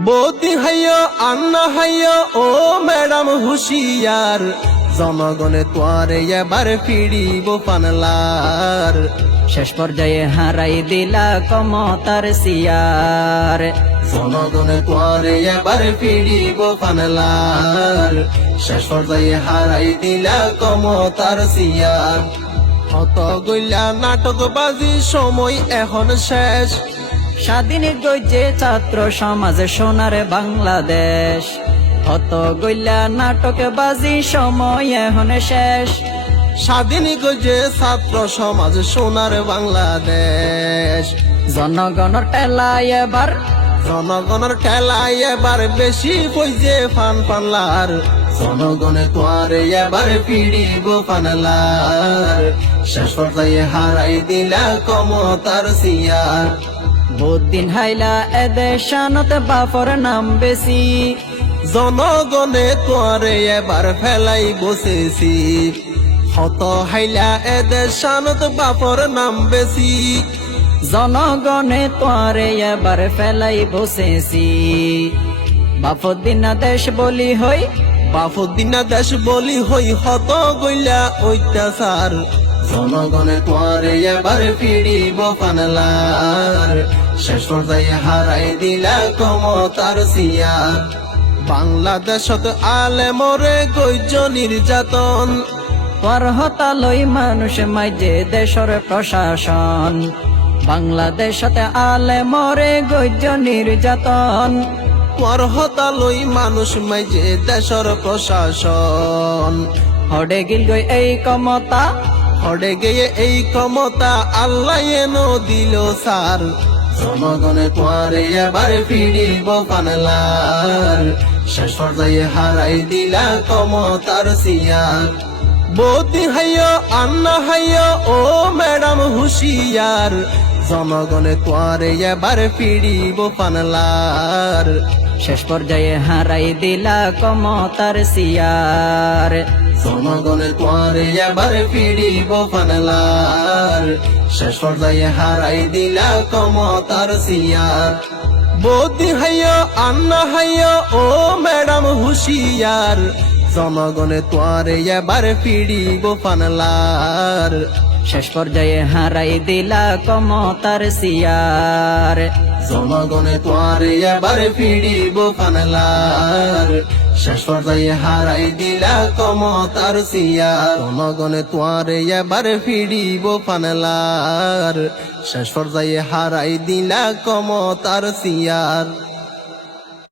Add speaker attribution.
Speaker 1: বৌদি হাইয় আন্না হাইয় ও ম্যাডাম হুশিয়ার, জনগণে তোয়ারে এবার ফিরিব পানলার।
Speaker 2: শেষ পর্যায়ে হারাই দিলা ক্ষমতার সিয়ার,
Speaker 1: জনগণে তোয়ারে এবার ফিরিব পানলার। শেষ পর্যায়ে হারাই দিলা ক্ষমতার সিয়ার। হত গইলা নাটকবাজি সময় এখন শেষ,
Speaker 2: স্বাধীন গইছে ছাত্র সমাজ সোনার বাংলাদেশ। হত গইলা নাটক বাজি সময় এখন শেষ,
Speaker 1: স্বাধীন গজে ছাত্র সমাজ সোনার বাংলাদেশ।
Speaker 2: জনগণের টেলায় এবার,
Speaker 1: জনগণের খেলায় এবার বেশি পয়সে ফান পানলার। জনগণে তোয়ারে এবার ফিরিব পানলার। শেষ পর্যায়ে হারাই দিলা ক্ষমতার সিয়ার।
Speaker 2: বুদ্দিন হাইলা এদের শানত বাপর নাম বেশি,
Speaker 1: জনগণে তোয়ারে এবার ফেলাই বসেছি। হত হাইলা এদের শানত বাপর নাম বেশি।
Speaker 2: জনগণে তোরে এবার ফেলাই বসেছি। বাপদিনা দেশ বলি হই,
Speaker 1: বাফুদ্দিনা দেশ বলি হই হত গইলা অত্যাচার। জনগণে তোয়ারে এবার ফিরিব পানলার। শেষ পর্যায়ে হারাই দিলা ক্ষমতার সিয়ার। বাংলাদেশত আলেমরে গইজ নির্যাতন,
Speaker 2: তোর হতালই মানুষ মাইজে দেশর প্রশাসন। বাংলাদেশতে আলে মরে গজ্য নির্যাতন,
Speaker 1: তোর হতালই মানুষ মাইজে দেশর প্রশাসন।
Speaker 2: হডে গিল গই এই ক্ষমতা,
Speaker 1: হড়ে গিয়ে এই ক্ষমতা আল্লাহ এনো দিল সার। জনগণে তোয়ারে এবার ফিরিব পানলার। শেষ পর্যায়ে হারাই দিলা ক্ষমতার সিয়ার। বৌদি হাইয় আন্না হাইয় ও ম্যাডাম হুশিয়ার, জনগণে তোয়ারে এবার ফিরিব পানলার।
Speaker 2: শেষ পর্যায়ে হারাই দিলা ক্ষমতার সিয়ার।
Speaker 1: জনগণে তোয়ারে এবার ফিরিব পানলার। শেষ পর্যায়ে হারাই দিলা ক্ষমতার সিয়ার। বৌদি হাইয় আন্না হাইয় ও ম্যাডাম হুশিয়ার, জনগণে তোয়ারে এবার ফিরিব পানলার।
Speaker 2: শেষ পর্যায়ে হারাই দিলা ক্ষমতার সিয়ার।
Speaker 1: জনগণে তোয়ারে এবার ফিরিব পানলার। শেষ পর্যায়ে হারাই দিলা ক্ষমতার সিয়ার। জনগণে তোয়ারে এবার ফিরিব পানলার। শেষ পর্যায়ে হারাই দিলা ক্ষমতার সিয়ার।